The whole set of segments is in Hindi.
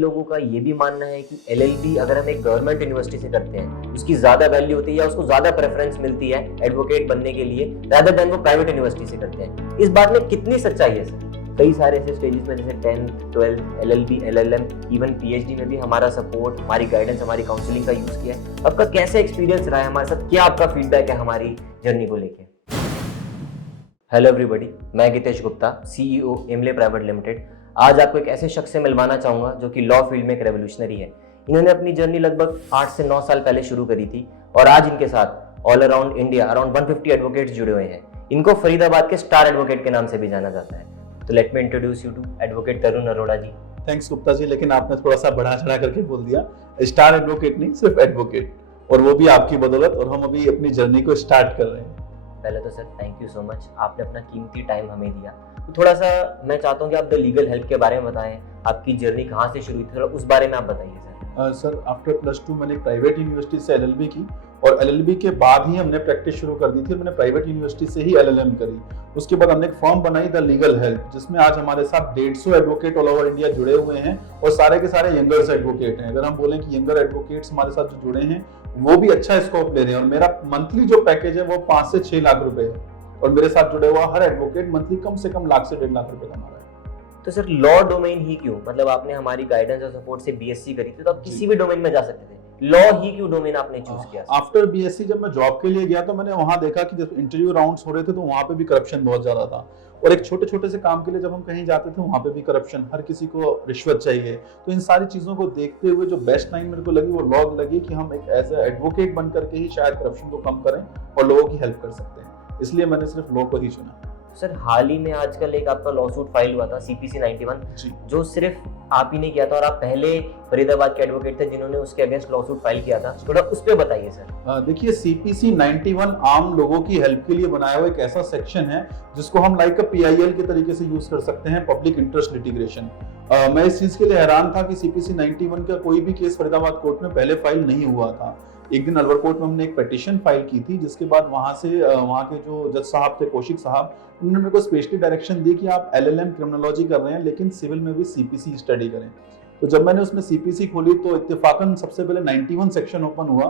लोगों का ये भी मानना है कि एलएलबी अगर हम एक गवर्नमेंट यूनिवर्सिटी से करते हैं उसकी ज्यादा वैल्यू होती है या उसको ज्यादा प्रेफरेंस मिलती है एडवोकेट बनने के लिए रादर देन वो प्राइवेट यूनिवर्सिटी से करते हैं। इस बात में कितनी सच्चाई है सर? कई सारे ऐसे स्टेजेस में जैसे 10th 12th LLB LLM even PhD में भी हमारा सपोर्ट, हमारी गाइडेंस, हमारी काउंसलिंग का यूज किया है। आपका कैसे एक्सपीरियंस रहा है हमारे साथ? क्या आपका फीडबैक है हमारी जर्नी को लेके? हेलो एवरीबॉडी, मैं गितेश गुप्ता, सीईओ एमले प्राइवेट लिमिटेड। आज आपको एक ऐसे शख्स से मिलवाना चाहूंगा जो कि लॉ फील्ड में एक रेवोल्यूशनरी है। इन्होंने अपनी जर्नी लगभग 8 से 9 साल पहले शुरू करी थी और आज इनके साथ all around India around 150 advocates जुड़े हुए हैं। इनको फरीदाबाद के स्टार एडवोकेट के नाम से भी जाना जाता है। तो let me introduce you to advocate Tarun Arora ji. Thanks Gupta ji, लेकिन आपने थोड़ा सा बढ़ा चढ़ा करके बोल दिया। स्टार एडवोकेट नहीं, सिर्फ एडवोकेट, और वो भी आपकी बदौलत। और हम अभी अपनी जर्नी को स्टार्ट कर रहे हैं। पहले तो sir thank you so much, आपने अपना कीमती टाइम हमें दिया। तो थोड़ा सा मैं चाहता हूँ कि आप द लीगल हेल्प के बारे में बताएं, आपकी जर्नी कहाँ से शुरू हुई थी, थोड़ा उस बारे में आप बताइए सर। सर आफ्टर +2 मैंने प्राइवेट यूनिवर्सिटी से एलएलबी की और एलएलबी के बाद ही हमने प्रैक्टिस शुरू कर दी थी। मैंने प्राइवेट यूनिवर्सिटी से ही एलएलएम करी। उसके बाद हमने एक फर्म बनाई द लीगल हेल्प, जिसमें आज हमारे साथ 150 एडवोकेट ऑल ओवर इंडिया जुड़े हुए हैं और सारे के सारे यंगर्स एडवोकेट हैं। अगर हम बोलें कि यंगर एडवोकेट्स हमारे साथ जो जुड़े हैं वो भी अच्छा स्कोप ले रहे हैं। और मेरा मंथली जो पैकेज है वो 5 से 6 लाख रुपए है और मेरे साथ जुड़े हुआ हर एडवोकेट मंथली कम से कम लाख से 1.5 लाख रुपए कमा रहा है। तो सर लॉ डोमेन ही क्यों? मतलब आपने हमारी गाइडेंस और सपोर्ट से बीएससी करी थी तो आप किसी भी डोमेन में जा सकते थे, लॉ ही क्यों डोमेन आपने चूज किया? आफ्टर बीएससी जब मैं जॉब के लिए गया तो मैंने वहां देखा कि जब इंटरव्यू राउंड्स हो रहे थे तो वहां पे भी करप्शन बहुत ज्यादा था। और एक छोटे छोटे से काम के लिए जब हम कहीं जाते थे वहां पे भी करप्शन, हर किसी को रिश्वत चाहिए। तो इन सारी चीजों को देखते हुए जो बेस्ट लाइन मेरे को लगी वो लॉ लगी कि हम एक एज एडवोकेट बन करके ही शायद करप्शन को कम करें और लोगों की हेल्प कर सकते हैं। इसलिए मैंने सिर्फ लॉ को ही चुना। सर हाल ही में आजकल एक आपका लॉसूट फाइल हुआ था CPC 91 जो सिर्फ आप ही ने किया था और आप पहले फरीदाबाद के एडवोकेट थे जिन्होंने उसके अगेंस्ट लॉसूट फाइल किया था। थोड़ा उस पे बताइए सर। देखिए CPC 91 आम लोगों की हेल्प के लिए बनाया हुआ एक ऐसा सेक्शन है जिसको हम लाइक PIL के तरीके से यूज कर सकते हैं, पब्लिक इंटरेस्ट लिटिगेशन। मैं इस चीज के लिए हैरान था कि CPC 91 का कोई भी केस फरीदाबाद कोर्ट में पहले फाइल नहीं हुआ था। एक दिन अलवर कोर्ट में हमने एक पिटीशन फाइल की थी, जिसके बाद वहां के जो जज साहब थे, कौशिक साहब, उन्होंने मेरे को स्पेशली डायरेक्शन दी कि आप LLM क्रिमिनोलॉजी कर रहे हैं लेकिन सिविल में भी CPC स्टडी करें। तो जब मैंने उसमें CPC खोली तो इत्तेफाकन सबसे पहले 91 सेक्शन ओपन हुआ।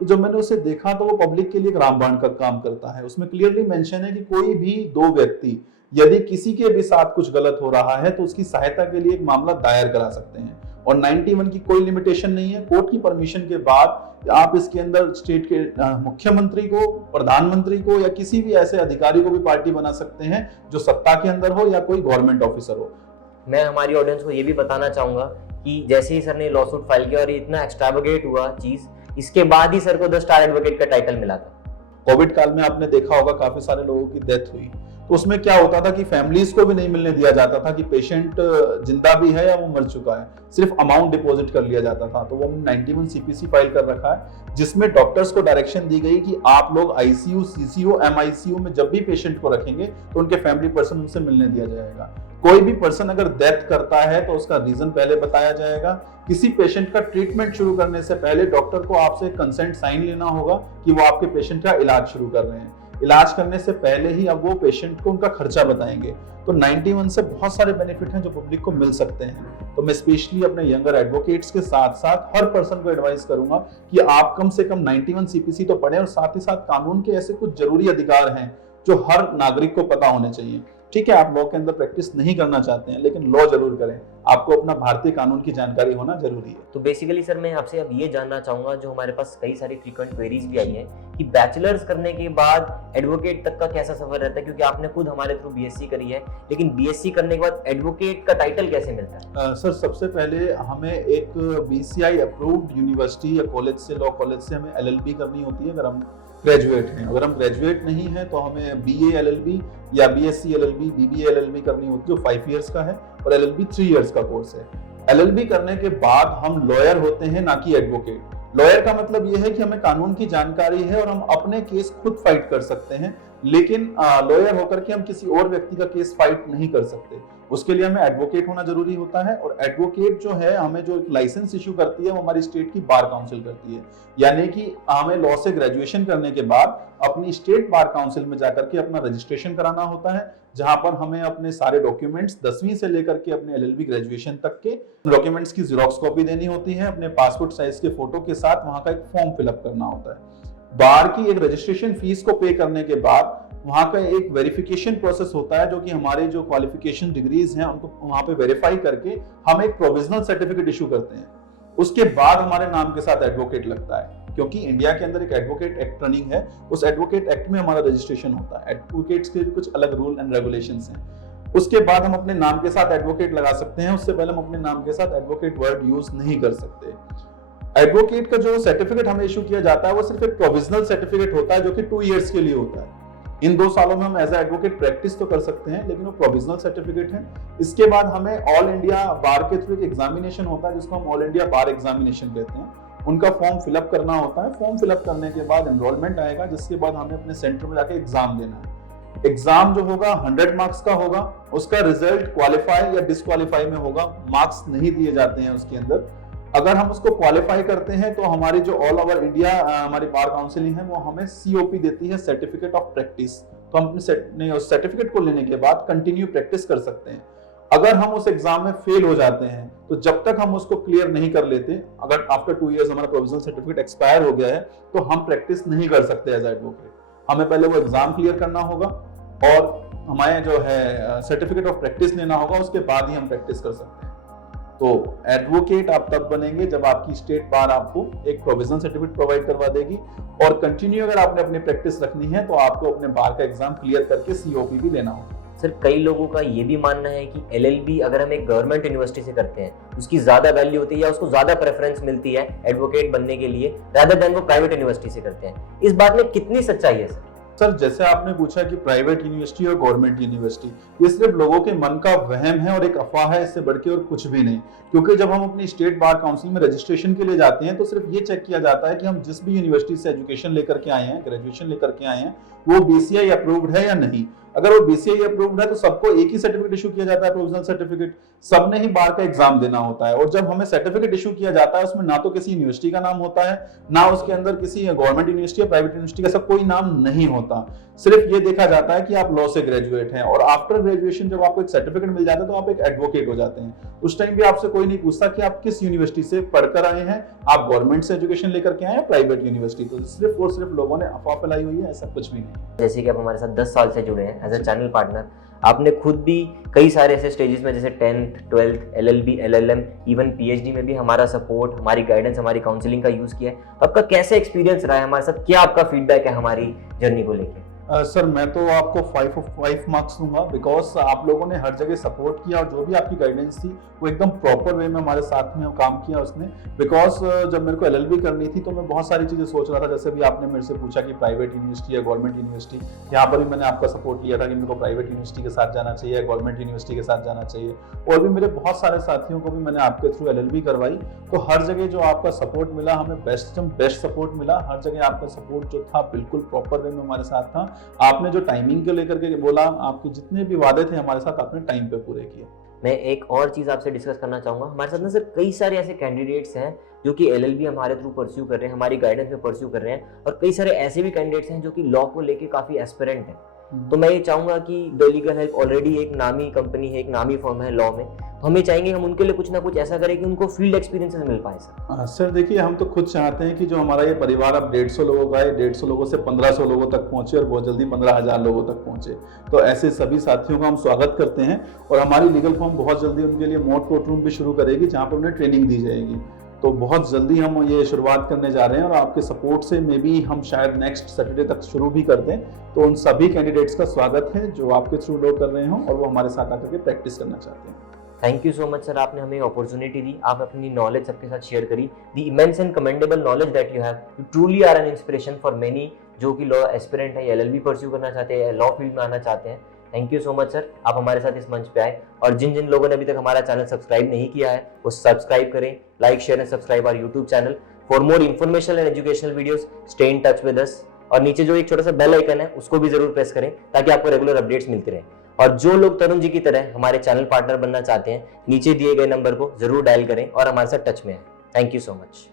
तो जब मैंने उसे देखा तो वो पब्लिक के लिए एक रामबाण का काम करता है। उसमें क्लियरली मेंशन है कि कोई भी 2 व्यक्ति यदि किसी के भी साथ कुछ गलत हो रहा है तो उसकी सहायता के लिए एक मामला दायर करा सकते हैं। और 91 की कोई लिमिटेशन नहीं है। कोर्ट की परमिशन के बाद आप इसके अंदर स्टेट के मुख्यमंत्री को, प्रधानमंत्री को या किसी भी ऐसे अधिकारी को भी पार्टी बना सकते हैं जो सत्ता के अंदर हो या कोई गवर्नमेंट ऑफिसर हो। मैं हमारी ऑडियंस को ये भी बताना चाहूंगा कि जैसे ही सर ने लॉसूट फाइल किया और ये इतना एक्स्ट्रावेगेंट हुआ चीज, इसके बाद ही सर को द स्टार एडवोकेट का टाइटल मिला था। कोविड काल में आपने देखा होगा काफी सारे लोगों की डेथ हुई, तो उसमें क्या होता था कि फैमिलीज को भी नहीं मिलने दिया जाता था कि पेशेंट जिंदा भी है या वो मर चुका है, सिर्फ अमाउंट डिपॉजिट कर लिया जाता था। तो वो हमने 91 CPC फाइल कर रखा है जिसमें डॉक्टर्स को डायरेक्शन दी गई कि आप लोग ICU, CCU, MICU में जब भी पेशेंट को रखेंगे तो उनके फैमिली पर्सन उनसे मिलने दिया जाएगा। कोई भी पर्सन अगर डेथ करता है तो उसका रीजन पहले बताया जाएगा। किसी पेशेंट का ट्रीटमेंट शुरू करने से पहले डॉक्टर को आपसे कंसेंट साइन लेना होगा कि वो आपके पेशेंट का इलाज शुरू कर रहे हैं। इलाज करने से पहले ही अब वो पेशेंट को उनका खर्चा बताएंगे। तो 91 से बहुत सारे बेनिफिट हैं जो पब्लिक को मिल सकते हैं। तो मैं स्पेशली अपने यंगर एडवोकेट्स के साथ साथ हर पर्सन को एडवाइस करूंगा कि आप कम से कम 91 CPC तो पढ़ें और साथ ही साथ कानून के ऐसे कुछ जरूरी अधिकार हैं जो हर नागरिक को पता होने चाहिए। ठीक है, आप लॉ के अंदर प्रैक्टिस नहीं करना चाहते हैं लेकिन लॉ जरूर करें। आपको अपना भारतीय कानून की जानकारी होना जरूरी है। तो बेसिकली सर मैं आपसे अब ये जानना चाहूंगा, जो हमारे पास कई सारी फ्रीक्वेंट क्वेरीज भी आई हैं कि बैचलर्स करने के बाद एडवोकेट तक का कैसा सफर रहता है, क्योंकि आपने खुद हमारे थ्रू BSc करी है, लेकिन BSc करने के बाद एडवोकेट का टाइटल कैसे मिलता है? सर सबसे पहले हमें एक BCI अप्रूव्ड यूनिवर्सिटी या कॉलेज से, लॉ कॉलेज से हमें LLB करनी होती है अगर हम ग्रेजुएट हैं। अगर हम ग्रेजुएट नहीं हैं तो हमें BA LLB या BSc LLB, BBA LLB करनी होती है जो 5 इयर्स का है और LLB 3 इयर्स का कोर्स है। LLB करने के बाद हम लॉयर होते हैं, ना कि एडवोकेट। लॉयर का मतलब यह है कि हमें कानून की जानकारी है और हम अपने केस खुद फाइट कर सकते हैं। लेकिन लॉयर होकर के हम किसी और व्यक्ति का केस फाइट नहीं कर सकते। उसके लिए हमें एडवोकेट होना जरूरी होता है, और एडवोकेट जो है हमें जो लाइसेंस इशू करती है वो हमारी स्टेट की बार काउंसिल करती है। यानी कि हमें लॉ से ग्रेजुएशन करने के बाद अपनी स्टेट बार काउंसिल में जाकर के अपना रजिस्ट्रेशन कराना होता है, जहां पर हमें अपने सारे डॉक्यूमेंट्स 10वीं से लेकर के अपने LLB ग्रेजुएशन तक के डॉक्यूमेंट्स की जेरॉक्स कॉपी देनी होती है, अपने पासपोर्ट साइज के फोटो के साथ वहां का एक फॉर्म फिलअप करना होता है। बार की एक रजिस्ट्रेशन फीस को पे करने के बाद वहां का एक वेरिफिकेशन प्रोसेस होता है, जो कि हमारे जो क्वालिफिकेशन डिग्रीज हैं उनको वहां पे वेरीफाई करके हम एक प्रोविजनल सर्टिफिकेट इशू करते हैं। उसके बाद हमारे नाम के साथ एडवोकेट लगता है, क्योंकि इंडिया के अंदर एक एडवोकेट एक्ट रनिंग है। उस एडवोकेट एक्ट में हमारा रजिस्ट्रेशन होता है। एडवोकेट्स के कुछ अलग रूल एंड रेगुलेशंस हैं। उसके बाद हम अपने नाम के साथ एडवोकेट लगा सकते हैं। उससे पहले हम अपने नाम के साथ एडवोकेट वर्ड यूज नहीं कर सकते। एडवोकेट का जो सर्टिफिकेट हमें इशू किया जाता है वो सिर्फ एक प्रोविजनल सर्टिफिकेट होता है, जो कि 2 इयर्स के लिए होता है। इन 2 सालों में हम एज एडवोकेट प्रैक्टिस तो कर सकते हैं, लेकिन वो प्रोविजनल सर्टिफिकेट है। इसके बाद हमें ऑल इंडिया बार के थ्रू एक एग्जामिनेशन होता है, जिसको हम ऑल इंडिया बार एग्जामिनेशन कहते हैं। उनका फॉर्म फिलअप करना होता है। फॉर्म फिलअप करने के बाद एनरोलमेंट आएगा, जिसके बाद हमें अपने सेंटर में जाके एग्जाम देना है। एग्जाम जो होगा 100 मार्क्स का होगा। उसका रिजल्ट क्वालिफाई या डिसक्वालीफाई में होगा। मार्क्स नहीं दिए जाते हैं उसके अंदर। अगर हम उसको क्वालिफाई करते हैं तो हमारी जो ऑल ओवर इंडिया हमारी बार काउंसिलिंग है वो हमें COP देती है, सर्टिफिकेट ऑफ प्रैक्टिस। तो हम अपने उस सर्टिफिकेट को लेने के बाद कंटिन्यू प्रैक्टिस कर सकते हैं। अगर हम उस एग्जाम में फेल हो जाते हैं तो जब तक हम उसको क्लियर नहीं कर लेते, अगर आफ्टर 2 इयर्स हमारा प्रोविजनल सर्टिफिकेट एक्सपायर हो गया है, तो हम प्रैक्टिस नहीं कर सकते एज एडवोकेट। हमें पहले वो एग्जाम क्लियर करना होगा और हमारे जो है सर्टिफिकेट ऑफ प्रैक्टिस लेना होगा, उसके बाद ही हम प्रैक्टिस कर सकते हैं। तो एडवोकेट आप तब बनेंगे जब आपकी स्टेट बार आपको एक प्रोविजनल सर्टिफिकेट प्रोवाइड करवा देगी, और कंटिन्यू अगर आपने अपनी प्रैक्टिस रखनी है तो आपको अपने बार का एग्जाम क्लियर करके COP भी लेना होगा। सर, कई लोगों का ये भी मानना है कि LLB अगर हम एक गवर्नमेंट यूनिवर्सिटी से करते हैं उसकी ज्यादा वैल्यू होती है या उसको ज्यादा प्रेफरेंस मिलती है एडवोकेट बनने के लिए रादर देन वो प्राइवेट यूनिवर्सिटी से करते हैं। इस बात में कितनी सच्चाई है सर? सर, जैसे आपने पूछा कि प्राइवेट यूनिवर्सिटी और गवर्नमेंट यूनिवर्सिटी, ये सिर्फ लोगों के मन का वहम है और एक अफवाह है, इससे बढ़ के और कुछ भी नहीं। क्योंकि जब हम अपनी स्टेट बार काउंसिल में रजिस्ट्रेशन के लिए जाते हैं तो सिर्फ ये चेक किया जाता है कि हम जिस भी यूनिवर्सिटी से एजुकेशन लेकर के आए हैं, ग्रेजुएशन लेकर के आए हैं, वो BCI अप्रूव्ड है या नहीं। अगर वो BCI अप्रूव्ड है तो सबको एक ही सर्टिफिकेट इशू किया जाता है, प्रोविजनल सर्टिफिकेट। सबने ही बार का एग्जाम देना होता है, और जब हमें सर्टिफिकेट इशू किया जाता है उसमें ना तो किसी यूनिवर्सिटी का नाम होता है, ना उसके अंदर किसी गवर्नमेंट यूनिवर्सिटी या प्राइवेट यूनिवर्सिटी का सब कोई नाम नहीं होता। सिर्फ ये देखा जाता है कि आप लॉ से ग्रेजुएट हैं, और आफ्टर ग्रेजुएशन जब आपको एक सर्टिफिकेट मिल जाता है तो आप एक एडवोकेट हो जाते हैं। उस टाइम भी आपसे कोई नहीं पूछता कि आप किस यूनिवर्सिटी से पढ़कर आए हैं, आप गवर्नमेंट से एजुकेशन लेकर के आए हैं, प्राइवेट यूनिवर्सिटी। तो सिर्फ और सिर्फ लोगों ने अफवाह फैलाई हुई है, ऐसा कुछ भी नहीं। जैसे कि आप हमारे साथ 10 साल से जुड़े हैं एज ए चैनल पार्टनर, आपने खुद भी कई सारे ऐसे स्टेजेस में जैसे 10th, 12th, LLB, LLM, even PhD में भी हमारा सपोर्ट, हमारी गाइडेंस, हमारी काउंसलिंग का यूज किया है। तो आपका कैसे एक्सपीरियंस रहा है हमारे साथ? क्या आपका फीडबैक है हमारी जर्नी को लेकर? सर, मैं तो आपको 5 of 5 मार्क्स दूंगा, बिकॉज आप लोगों ने हर जगह सपोर्ट किया, और जो भी आपकी गाइडेंस थी वो एकदम प्रॉपर वे में हमारे साथ में काम किया उसने। बिकॉज जब मेरे को LLB करनी थी तो मैं बहुत सारी चीज़ें सोच रहा था, जैसे भी आपने मेरे से पूछा कि प्राइवेट यूनिवर्सिटी या गवर्नमेंट यूनिवर्सिटी, यहाँ पर भी मैंने आपका सपोर्ट लिया था कि मेरे को प्राइवेट यूनिवर्सिटी के साथ जाना चाहिए या गवर्नमेंट यूनिवर्सिटी के साथ जाना चाहिए। और भी मेरे बहुत सारे साथियों को भी मैंने आपके थ्रू LLB करवाई, तो हर जगह जो आपका सपोर्ट मिला हमें बेस्ट सपोर्ट मिला। हर जगह आपका सपोर्ट जो था बिल्कुल प्रॉपर वे में हमारे साथ था। आपने जो टाइमिंग को लेकर के बोला, आपके जितने भी वादे थे हमारे साथ आपने टाइम पे पूरे किए। मैं एक और चीज़ आपसे डिस्कस करना चाहूँगा। हमारे साथ ना सर कई सारे ऐसे कैंडिडेट्स हैं जो कि LLB हमारे थ्रू परस्यू कर रहे हैं, हमारी गाइडेंस में परस्यू कर रहे हैं, और कई सारे ऐसे भी कैंडिडेट्स हैं जो कि लॉ को लेके काफ़ी एस्पिरेंट हैं। तो मैं ये चाहूँगा कि द लीगल हेल्प ऑलरेडी एक नामी कंपनी है, एक नामी फर्म है लॉ में, तो हमें चाहेंगे हम उनके लिए कुछ ना कुछ ऐसा करें कि उनको फील्ड एक्सपीरियंसेस मिल पाए सर। सर देखिए, हम तो खुद चाहते हैं कि जो हमारा ये परिवार अब 150 लोगों का है, 150 लोगों से 1500 लोगों तक पहुंचे, और बहुत जल्दी 15,000 लोगों तक पहुंचे। तो ऐसे सभी साथियों का हम स्वागत करते हैं, और हमारी लीगल फर्म बहुत जल्दी उनके लिए मॉक कोर्ट रूम भी शुरू करेगी, जहाँ पर उन्हें ट्रेनिंग दी जाएगी। तो बहुत जल्दी हम ये शुरुआत करने जा रहे हैं, और आपके सपोर्ट से मे बी हम शायद नेक्स्ट सैटरडे तक शुरू भी कर दें। तो उन सभी कैंडिडेट्स का स्वागत है जो आपके थ्रू लॉ कर रहे हों और वो हमारे साथ आकर के प्रैक्टिस करना चाहते हैं। Thank you so much sir, आपने हमें अपॉर्चुनिटी दी, आप अपनी नॉलेज सबके साथ शेयर करी। The immense and commendable knowledge that you have, you truly are an inspiration for many जो कि लॉ एस्पिरेंट है, LLB परस्यू करना चाहते हैं, लॉ फील्ड में आना चाहते हैं। Thank you so much sir, आप हमारे साथ इस मंच पे आए। और जिन जिन लोगों ने अभी तक हमारा चैनल सब्सक्राइब नहीं किया है वो सब्सक्राइब करें, like share and subscribe our YouTube channel for more informational and educational videos. Stay in touch with us, और नीचे जो एक छोटा सा बेल आइकन है उसको भी जरूर प्रेस करें ताकि आपको रेगुलर अपडेट्स मिलते रहें। और जो लोग तरुण जी की तरह हमारे चैनल पार्टनर बनना चाहते हैं, नीचे दिए गए नंबर को जरूर डायल करें और हमारे साथ टच में है। Thank you so much.